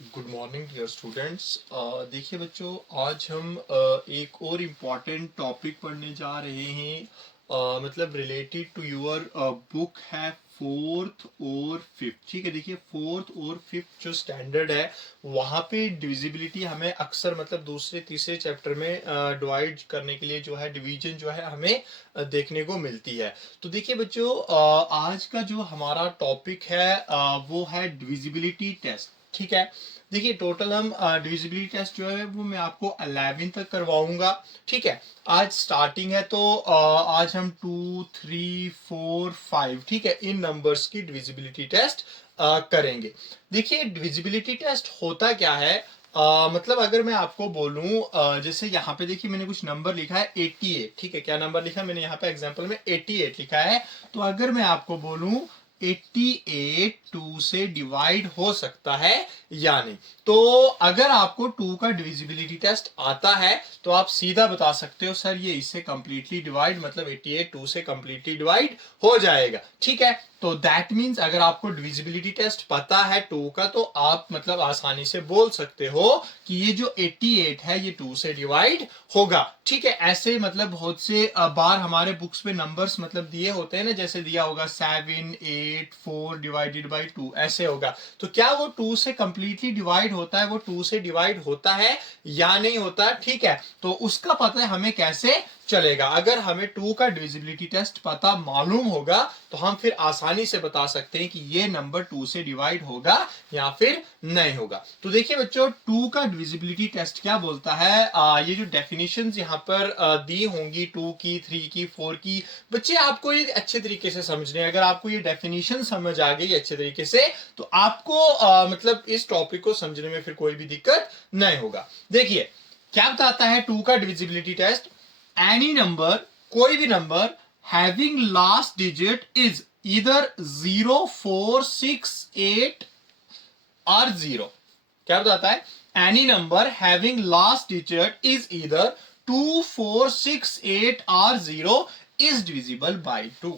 Good morning dear students. देखिए बच्चों, आज हम एक और इम्पॉर्टेंट टॉपिक पढ़ने जा रहे हैं। मतलब रिलेटेड टू योर बुक है फोर्थ और फिफ्थ। ठीक है, देखिए फोर्थ और फिफ्थ जो स्टैंडर्ड है वहाँ पे डिविजिबिलिटी हमें अक्सर मतलब दूसरे तीसरे चैप्टर में डिवाइड करने के लिए जो है डिवीजन जो है हमें देखने को मिलती है। तो देखिए बच्चों, आज का जो हमारा टॉपिक है वो है डिविजिबिलिटी टेस्ट। ठीक है, देखिए टोटल हम डिविजिबिलिटी टेस्ट जो है वो मैं आपको 11 तक करवाऊंगा। ठीक है, आज स्टार्टिंग है तो आज हम 2, 3, 4, 5 ठीक है इन नंबर्स की डिविजिबिलिटी टेस्ट करेंगे। देखिए डिविजिबिलिटी टेस्ट होता क्या है, मतलब अगर मैं आपको बोलूं, जैसे यहाँ पे देखिए मैंने कुछ नंबर लिखा है 88। ठीक है, क्या नंबर लिखा है मैंने यहाँ पे एग्जांपल में 88 लिखा है। तो अगर मैं आपको बोलूं 88 2 से डिवाइड हो सकता है या नहीं, तो अगर आपको 2 का डिविजिबिलिटी टेस्ट आता है तो आप सीधा बता सकते हो सर ये इससे कंप्लीटली डिवाइड, मतलब 88 2 से कंप्लीटली डिवाइड हो जाएगा। ठीक है, तो दैट मींस अगर आपको डिविजिबिलिटी टेस्ट पता है 2 का तो आप मतलब आसानी से बोल सकते हो कि ये जो 88 है ये 2 से डिवाइड होगा। ठीक है, ऐसे मतलब बहुत से बार हमारे बुक्स पे नंबर्स मतलब दिए होते हैं ना, जैसे दिया होगा 7 8 4 डिवाइडेड बाई 2 ऐसे होगा। तो क्या वो 2 से कंप्लीटली डिवाइड होता है, वो 2 से डिवाइड होता है या नहीं होता। ठीक है, तो उसका पता है हमें कैसे चलेगा। अगर हमें 2 का डिविजिबिलिटी टेस्ट पता मालूम होगा तो हम फिर आसानी से बता सकते हैं कि ये नंबर 2 से डिवाइड होगा या फिर नहीं होगा। तो देखिए बच्चों, 2 का डिविजिबिलिटी टेस्ट क्या बोलता है, ये जो डेफिनेशंस यहाँ पर दी होंगी 2 की, 3 की, 4 की, बच्चे आपको ये अच्छे तरीके से समझने, अगर आपको ये डेफिनेशन समझ आ गई अच्छे तरीके से तो आपको मतलब इस टॉपिक को समझने में फिर कोई भी दिक्कत नहीं होगा। देखिए क्या बताता है 2 का डिविजिबिलिटी टेस्ट, एनी नंबर, कोई भी number having last digit is इधर 0 4 6 8 और 0। क्या बताता है, any number having last digit is इधर 2 4 6 8 और 0 इज डिविजिबल बाई 2।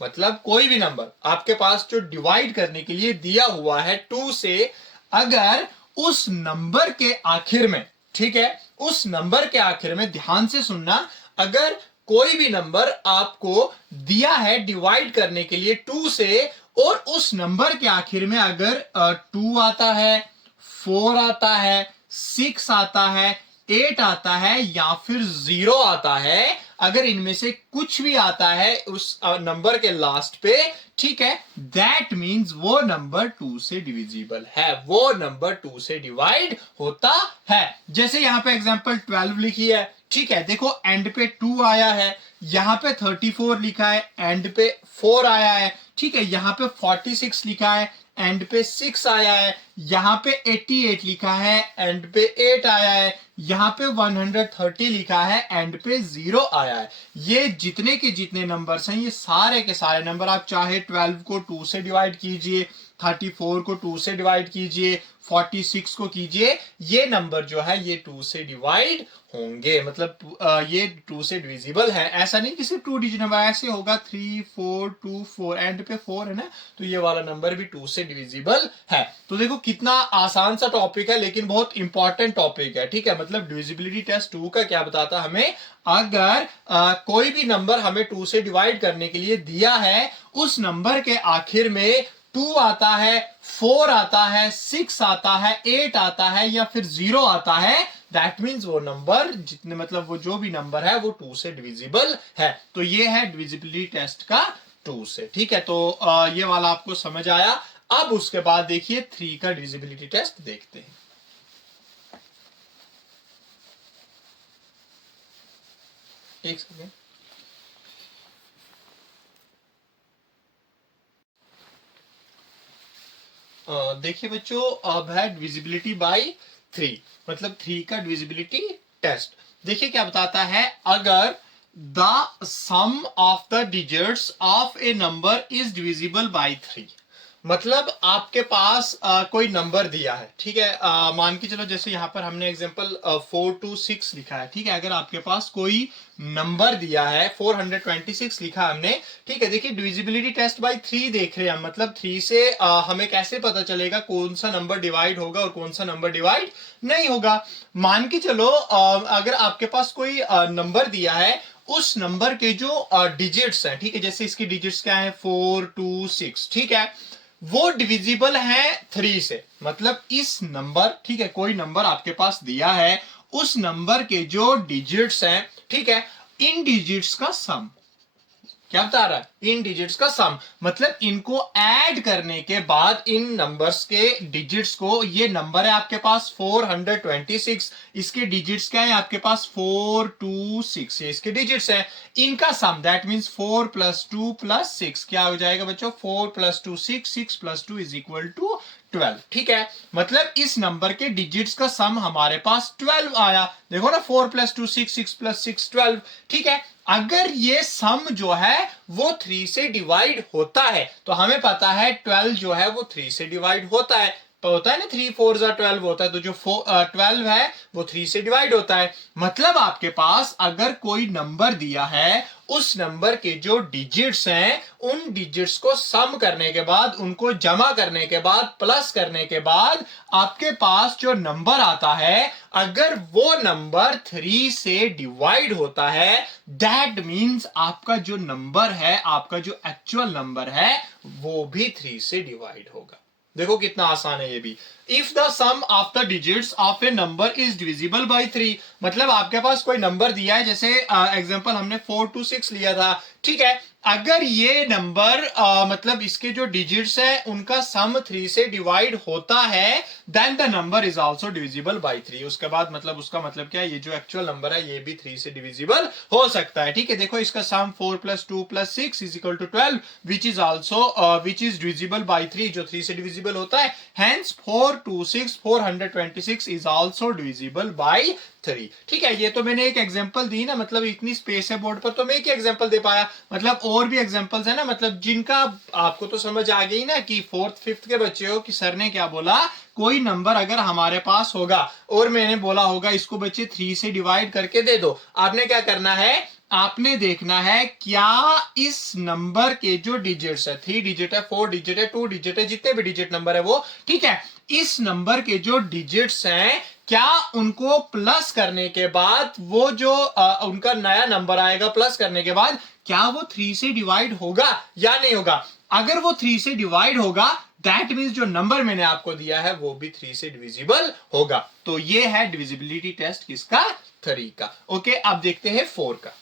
मतलब कोई भी नंबर आपके पास जो डिवाइड करने के लिए दिया हुआ है 2 से, अगर उस नंबर के आखिर में, ठीक है, उस नंबर के आखिर में ध्यान से सुनना, अगर कोई भी नंबर आपको दिया है डिवाइड करने के लिए 2 से और उस नंबर के आखिर में अगर 2 आता है, 4 आता है, 6 आता है, 8 आता है या फिर 0 आता है, अगर इनमें से कुछ भी आता है उस नंबर के लास्ट पे, ठीक है, दैट मींस वो नंबर 2 से डिविजिबल है, वो नंबर 2 से डिवाइड होता है। जैसे यहां पे एग्जांपल 12 लिखी है, ठीक है, देखो एंड पे 2 आया है, यहां पे 34 लिखा है, एंड पे 4 आया है, ठीक है, यहां पे 46 लिखा है, एंड पे 6 आया है, यहां पे 88 लिखा है, एंड पे 8 आया है, यहां पे 130 लिखा है, एंड पे 0 आया है। ये जितने के जितने नंबर्स हैं ये सारे के सारे नंबर, आप चाहे 12 को 2 से डिवाइड कीजिए, 34 को 2 से डिवाइड कीजिए, 46 को कीजिए, ये नंबर जो है ये 2 से डिवाइड होंगे, मतलब ये 2 से डिविजिबल है। ऐसा नहीं कि सिर्फ 2 डिजिट नंबर, ऐसे होगा 3 4 2 4, एंड पे 4 है ना, तो ये वाला नंबर भी 2 से डिविजिबल है। तो देखो कितना आसान सा टॉपिक है लेकिन बहुत इंपॉर्टेंट टॉपिक है। ठीक है, मतलब डिविजिबिलिटी टेस्ट 2 का क्या बताता है हमें, अगर कोई भी नंबर हमें 2 से डिवाइड करने के लिए दिया है, उस नंबर के आखिर में 2 आता है, 4 आता है, 6 आता है, 8 आता है या फिर 0 आता है, दैट मीन्स वो नंबर जितने मतलब वो जो भी नंबर है वो 2 से डिविजिबल है। तो ये है डिविजिबिलिटी टेस्ट का 2 से। ठीक है, तो ये वाला आपको समझ आया। अब उसके बाद देखिए 3 का डिविजिबिलिटी टेस्ट देखते हैं। एक सेकेंड, देखिए बच्चों, अब है डिविजिबिलिटी बाय 3, मतलब 3 का डिविजिबिलिटी टेस्ट। देखिए क्या बताता है, अगर the sum of the digits of a number is divisible by 3, मतलब आपके पास कोई नंबर दिया है, ठीक है, मान के चलो जैसे यहाँ पर हमने एग्जांपल 426 लिखा है, ठीक है, अगर आपके पास कोई नंबर दिया है 426 लिखा हमने, ठीक है, देखिए डिविजिबिलिटी टेस्ट बाय 3 देख रहे हैं, मतलब 3 से हमें कैसे पता चलेगा कौन सा नंबर डिवाइड होगा और कौन सा नंबर डिवाइड नहीं होगा। मान के चलो अगर आपके पास कोई नंबर दिया है, उस नंबर के जो डिजिट्स हैं, ठीक है, जैसे इसकी डिजिट्स क्या है 426, ठीक है, वो डिविजिबल है 3 से, मतलब इस नंबर, ठीक है, कोई नंबर आपके पास दिया है, उस नंबर के जो डिजिट्स हैं, ठीक है, इन डिजिट्स का सम, क्या बता रहा है, इन डिजिट्स का सम, मतलब इनको ऐड करने के बाद इन नंबर्स के डिजिट्स को, ये नंबर है आपके पास 426, इसके डिजिट्स क्या है आपके पास 426, ये इसके डिजिट्स है, इनका सम दैट मींस 4 + 2 + 6 क्या हो जाएगा बच्चों, 4 + 2 6, 6 + 2 = 12, ठीक है, मतलब इस नंबर के डिजिट्स का सम हमारे पास 12 आया, देखो ना 4 + 2 6, 6 + 6 12, ठीक है, अगर ये सम जो है वो 3 से डिवाइड होता है, तो हमें पता है 12 जो है वो 3 से डिवाइड होता है, तो होता है ना 3 4 12 होता है, तो जो 12 है वो 3 से डिवाइड होता है, मतलब आपके पास अगर कोई नंबर दिया है, उस नंबर के जो डिजिट्स हैं, उन डिजिट्स को सम करने के बाद, उनको जमा करने के बाद, प्लस करने के बाद आपके पास जो नंबर आता है, अगर वो नंबर 3 से डिवाइड होता है, दैट मीन्स आपका जो नंबर है, आपका जो एक्चुअल नंबर है, वो भी 3 से डिवाइड होगा। देखो कितना आसान है ये भी। If the sum of the digits of a number is divisible by 3, मतलब आपके पास कोई नंबर दिया है, जैसे एग्जांपल हमने 426 लिया था, ठीक है, अगर ये नंबर मतलब इसके जो डिजिट्स है उनका सम 3 से डिवाइड होता है, then the number is also divisible by 3, उसके बाद मतलब उसका मतलब क्या है, ये जो एक्चुअल नंबर है ये भी 3 से डिविजिबल हो सकता है, ठीक है, देखो इसका सम 4 + 2 + 6 = 12 which is also which is divisible by 3, जो 3 से डिविजिबल होता है, hence 426 is also divisible by 3, ठीक है, ये तो मैंने एक एग्जांपल दी ना, मतलब इतनी स्पेस है बोर्ड पर तो मैं एक ही एग्जांपल दे पाया, मतलब और भी एग्जांपल्स है ना, मतलब जिनका आपको तो समझ आ गई ना कि 4th 5th के बच्चे हो कि सर ने क्या बोला, कोई नंबर अगर हमारे पास होगा और मैंने बोला होगा इसको बच्चे 3 से डिवाइड करके दे दो, आपने क्या करना है, आपने देखना है क्या इस नंबर के जो डिजिट्स है, 3 डिजिट है, 4 डिजिट है, 2 डिजिट है, जितने भी डिजिट नंबर है वो, ठीक है, इस नंबर के जो डिजिट्स हैं, क्या उनको प्लस करने के बाद वो जो उनका नया नंबर आएगा, प्लस करने के बाद क्या वो 3 से डिवाइड होगा या नहीं होगा, अगर वो 3 से डिवाइड होगा, दैट मींस जो नंबर मैंने आपको दिया है वो भी 3 से डिविजिबल होगा। तो ये है डिविजिबिलिटी टेस्ट किसका, 3 का। ओके, अब देखते हैं 4 का।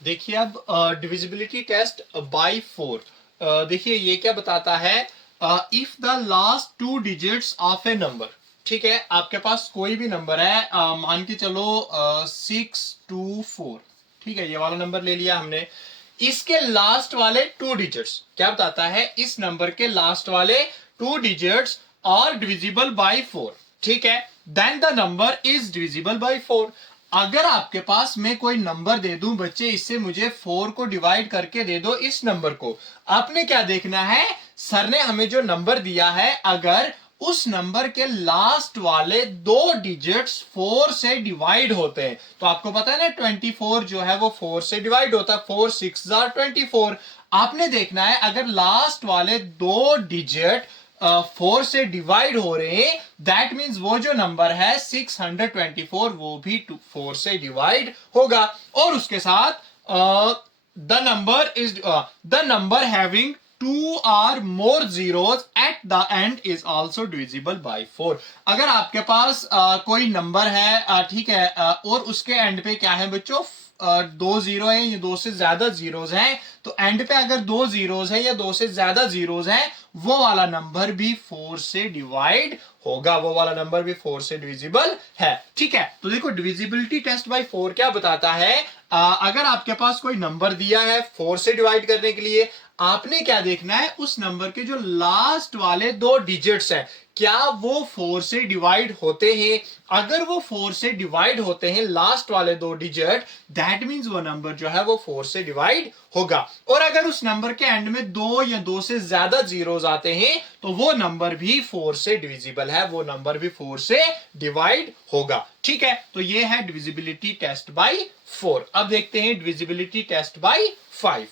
देखिए अब डिविजिबिलिटी टेस्ट बाय 4, देखिए ये क्या बताता है, if the last 2 digits of a number, ठीक है, आपके पास कोई भी नंबर है, मान के चलो 624, ठीक है, ये वाला नंबर ले लिया हमने, इसके लास्ट वाले 2 डिजिट्स क्या बताता है, इस नंबर के लास्ट वाले 2 डिजिट्स आर डिविजिबल बाय 4, ठीक है, then the number is divisible by 4। अगर आपके पास मैं कोई नंबर दे दूं बच्चे, इससे मुझे 4 को डिवाइड करके दे दो इस नंबर को, आपने क्या देखना है, सर ने हमें जो नंबर दिया है, अगर उस नंबर के लास्ट वाले 2 डिजिट्स 4 से डिवाइड होते हैं, तो आपको पता है ना 24 जो है वो 4 से डिवाइड होता है, 4 6 24, आपने देखना है अगर लास्ट वाले 2 डिजिट 4 से डिवाइड हो रहे हैं, दैट मींस वो जो नंबर है 624 वो भी 4 से डिवाइड होगा, और उसके साथ the number having 2 or more zeros at the end is also divisible by 4। अगर आपके पास कोई नंबर है, ठीक है, और उसके एंड पे क्या है बच्चों, 2 जीरो है या 2 से ज्यादा जीरोस हैं, तो एंड पे अगर 2 जीरोस है या 2 से ज्यादा जीरोस हैं, वो वाला नंबर भी 4 से डिवाइड होगा, वो वाला नंबर भी 4 से डिविजिबल है, ठीक है। तो देखो डिविजिबिलिटी टेस्ट बाय 4 क्या बताता है, अगर आपके पास कोई नंबर दिया है 4 से डिवाइड करने के लिए, आपने क्या देखना है, उस नंबर के जो लास्ट वाले दो डिजिट्स हैं क्या वो 4 से डिवाइड होते हैं। अगर वो 4 से डिवाइड होते हैं लास्ट वाले दो डिजिट, दैट मींस वो नंबर जो है वो 4 से डिवाइड होगा। और अगर उस नंबर के एंड में 2 या 2 से ज्यादा जीरोस आते हैं तो वो नंबर भी 4 से डिविजिबल है, वो नंबर भी 4 से डिवाइड होगा। ठीक है, तो ये है डिविजिबिलिटी टेस्ट बाय 4। अब देखते हैं डिविजिबिलिटी टेस्ट बाय 5।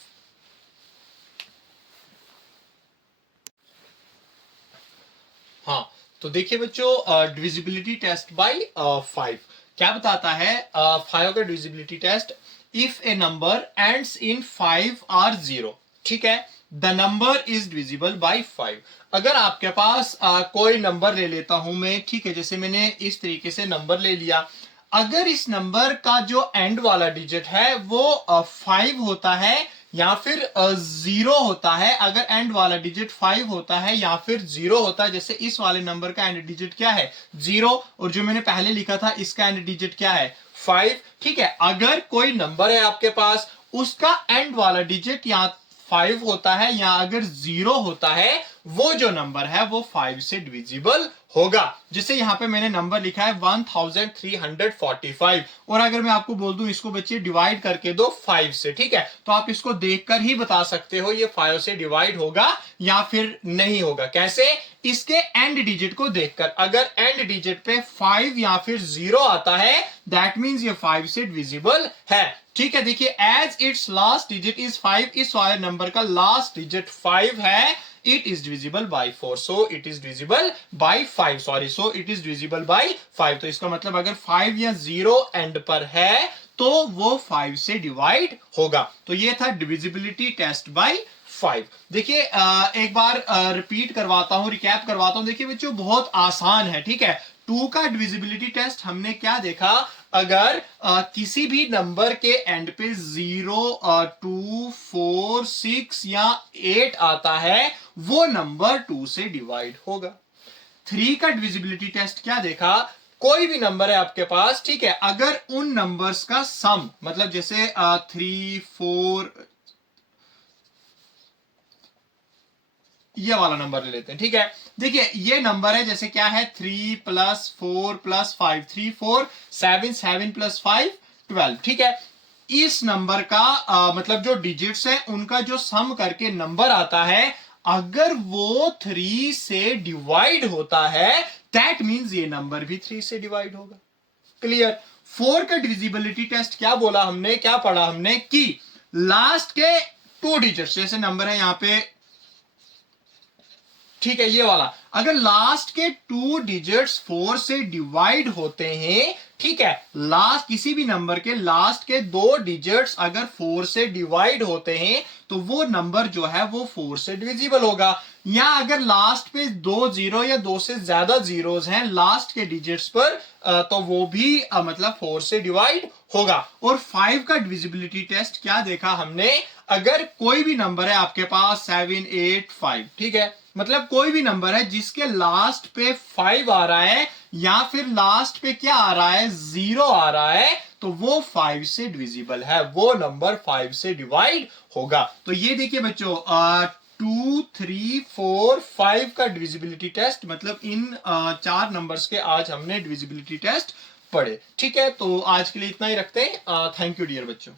हाँ, तो देखिए बच्चों, डिविजिबिलिटी टेस्ट बाय 5 क्या बताता है। 5 का divisibility test, if a number ends in 5 और 0, ठीक है, the number is divisible by 5। अगर आपके पास कोई नंबर ले लेता हूं मैं, ठीक है, जैसे मैंने इस तरीके से नंबर ले लिया, अगर इस नंबर का जो एंड वाला डिजिट है वो 5 होता है या फिर 0 होता है, अगर एंड वाला डिजिट 5 होता है या फिर 0 होता है, जैसे इस वाले नंबर का एंड डिजिट क्या है 0, और जो मैंने पहले लिखा था इसका एंड डिजिट क्या है 5, ठीक है। अगर कोई नंबर है आपके पास, उसका एंड वाला डिजिट या 5 होता है या अगर 0 होता है, वो जो नंबर है वो 5 से डिविजिबल होगा। जैसे यहां पे मैंने नंबर लिखा है 1345, और अगर मैं आपको बोल दूं इसको बच्चे डिवाइड करके दो 5 से, ठीक है, तो आप इसको देखकर ही बता सकते हो ये 5 से डिवाइड होगा या फिर नहीं होगा। कैसे? इसके एंड डिजिट को देखकर, अगर एंड डिजिट पे 5 या फिर 0 आता है, दैट मींस ये 5 से डिविजिबल है। ठीक है, देखिए as its last digit is 5, इस वाले नंबर का लास्ट डिजिट 5 है, it is divisible by 4, so it is divisible by 5, sorry, so it is divisible by 5। तो इसका मतलब अगर 5 या 0 एंड पर है तो वो 5 से डिवाइड होगा। तो ये था डिविजिबिलिटी टेस्ट बाय 5। देखिए एक बार रिपीट करवाता हूं, रिकैप करवाता हूं। देखिए बच्चों बहुत आसान है, ठीक है। 2 का डिविजिबिलिटी टेस्ट हमने क्या देखा, अगर किसी भी नंबर के एंड पे 0, 2, 4, 6 या 8 आता है, वो नंबर 2 से डिवाइड होगा। 3 का डिविजिबिलिटी टेस्ट क्या देखा, कोई भी नंबर है आपके पास, ठीक है, अगर उन नंबर्स का सम, मतलब जैसे 3, 4, ये वाला नंबर ले लेते हैं, ठीक है। देखिए ये नंबर है, जैसे क्या है 3 + 4 + 5, 3, 4, 7, 7 + 5, 12, ठीक है। इस नंबर का मतलब जो डिजिट्स है उनका जो सम करके नंबर आता है, अगर वो 3 से डिवाइड होता है, दैट मींस ये नंबर भी 3 से डिवाइड होगा। क्लियर। 4 का डिविजिबिलिटी टेस्ट क्या बोला हमने, क्या पढ़ा हमने कि लास्ट के 2 डिजिट्स, जैसे नंबर है यहां पे, ठीक है, ये वाला, अगर लास्ट के 2 डिजिट्स 4 से डिवाइड होते हैं, ठीक है, लास्ट किसी भी नंबर के लास्ट के 2 डिजिट्स अगर 4 से डिवाइड होते हैं तो वो नंबर जो है वो 4 से डिविजिबल होगा। या अगर लास्ट पे 2 0 या 2 से ज्यादा जीरोस हैं लास्ट के डिजिट्स पर, तो वो भी मतलब 4 से डिवाइड होगा। और 5 का डिविजिबिलिटी टेस्ट क्या देखा हमने, अगर कोई भी नंबर है आपके पास 7, 8, 5, ठीक है, मतलब कोई भी नंबर है जिसके लास्ट पे 5 आ रहा है या फिर लास्ट पे क्या आ रहा है 0 आ रहा है, तो वो 5 से डिविजिबल है, वो नंबर 5 से डिवाइड होगा। तो ये देखिए बच्चों 2, 3, 4, 5 का डिविजिबिलिटी टेस्ट, मतलब इन 4 नंबर्स के आज हमने डिविजिबिलिटी टेस्ट पढ़े। ठीक है, तो आज के लिए इतना ही रखते हैं। थैंक यू डियर बच्चों।